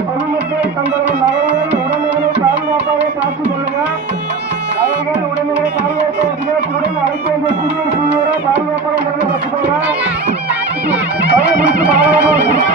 பொதுமக்கள் தங்களது நகைகள் உடனே பாதுகாப்பாக காத்துக் கொள்ளுங்க. நகைகள் உடனே பாதுகாப்பாக அழைத்து வந்த சிறிய பாதுகாப்பாக கற்றுக்கொள்ள பாதுகாப்பாக